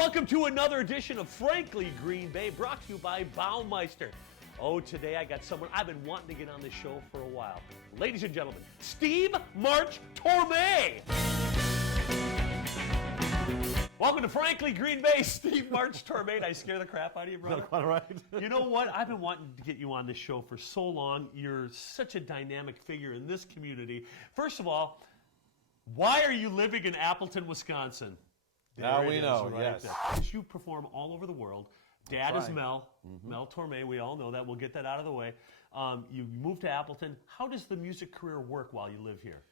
Welcome to another edition of Frankly Green Bay, brought to you by Baumeister. Oh, today I got someone I've been wanting to get on this show for a while. Ladies and gentlemen, Steve March-Tormé. Welcome to Frankly Green Bay, Steve March-Tormé. Did I scare the crap out of you, brother? Quite right. You know what? I've been wanting to get you on this show for so long. You're such a dynamic figure in this community. First of all, why are you living in Appleton, Wisconsin? Now we know, yes. Because you perform all over the world. Dad is right. Mel, Mel Tormé. We all know that. We'll get that out of the way. You moved to Appleton. How does the music career work while you live here?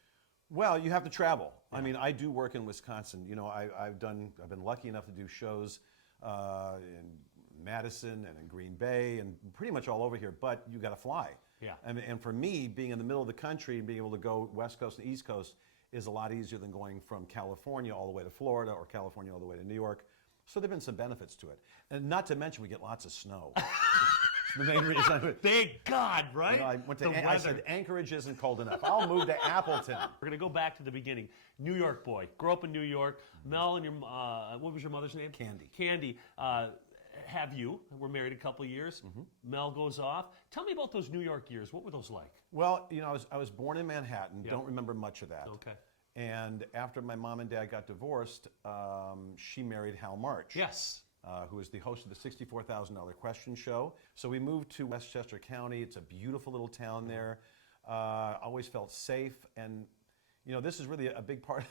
Well, you have to travel. I mean, I do work in Wisconsin. You know, I've been lucky enough to do shows in Madison and in Green Bay and pretty much all over here. But you got to fly. Yeah. And for me, being in the middle of the country and being able to go West Coast and East Coast is a lot easier than going from California all the way to Florida or California all the way to New York. So there've been some benefits to it. And not to mention we get lots of snow. The main reason. Thank God, right? You know, I said Anchorage isn't cold enough. I'll move to Appleton. We're going to go back to the beginning. New York boy. Grew up in New York. Mel and your, what was your mother's name? Candy. Candy. We're married a couple years. Mel goes off. Tell me about those New York years. What were those like? Well, you know, I was born in Manhattan. Yeah. Don't remember much of that. Okay. And after my mom and dad got divorced, she married Hal March. Yes. Who was the host of the $64,000 question show. So we moved to Westchester County. It's a beautiful little town there. Always felt safe. And, you know, this is really a big part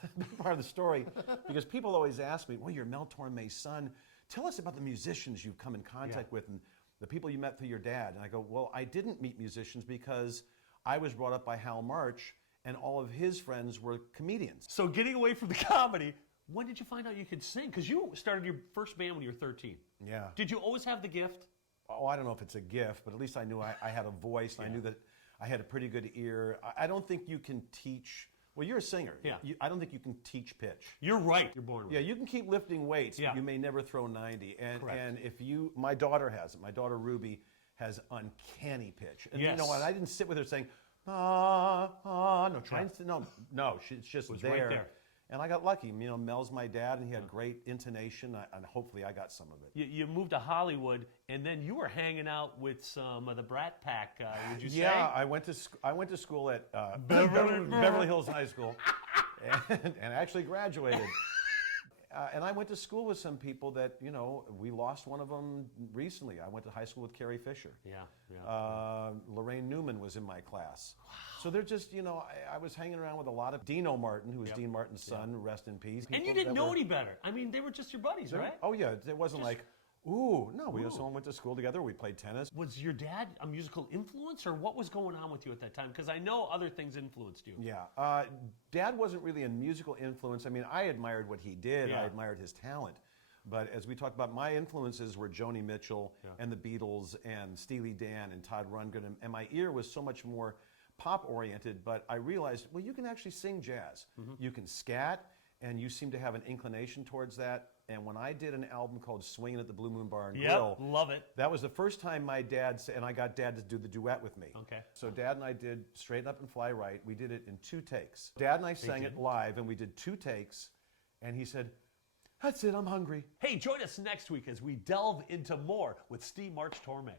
of the story because people always ask me, well, you're Mel Tormé's son. Tell us about the musicians you've come in contact with and the people you met through your dad. And I go, well, I didn't meet musicians because I was brought up by Hal March and all of his friends were comedians. So getting away from the comedy, when did you find out you could sing? Because you started your first band when you were 13. Yeah. Did you always have the gift? Oh, I don't know if it's a gift, but at least I knew I had a voice. And I knew that I had a pretty good ear. I don't think you can teach. Well, you're a singer. Yeah. I don't think you can teach pitch. You're right. You're born with it. Yeah, you can keep lifting weights, Yeah. but you may never throw 90. Correct. And if my daughter has it. My daughter Ruby has uncanny pitch. And Yes. you know what? I didn't sit with her saying, no, it's just was there. right there. And I got lucky. You know, Mel's my dad, and he had great intonation, and hopefully I got some of it. You moved to Hollywood, and then you were hanging out with some of the Brat Pack, would you say? Yeah, I went to school at Beverly Hills High School, and actually graduated. And I went to school with some people that, you know, we lost one of them recently. I went to high school with Carrie Fisher. Yeah. Lorraine Newman was in my class. Wow. So they're just, you know, I was hanging around with a lot of Dino Martin, who was Dean Martin's son, rest in peace. And you didn't know any better. I mean, they were just your buddies, right? Oh, yeah. It wasn't like, ooh, no, we just all went to school together. We played tennis. Was your dad a musical influence, or what was going on with you at that time? Because I know other things influenced you. Yeah. Dad wasn't really a musical influence. I mean, I admired what he did. Yeah. I admired his talent. But as we talked about, my influences were Joni Mitchell and the Beatles and Steely Dan and Todd Rundgren. And my ear was so much more pop-oriented. But I realized, well, you can actually sing jazz. You can scat, and you seem to have an inclination towards that. And when I did an album called Swingin' at the Blue Moon Bar and Grill, love it. that was the first time my dad and I got Dad to do the duet with me. Okay. So Dad and I did Straighten Up and Fly Right. We did it in 2 takes. Dad and I sang it live, and we did 2 takes. And he said, "That's it, I'm hungry." Hey, join us next week as we delve into more with Steve March-Tormé.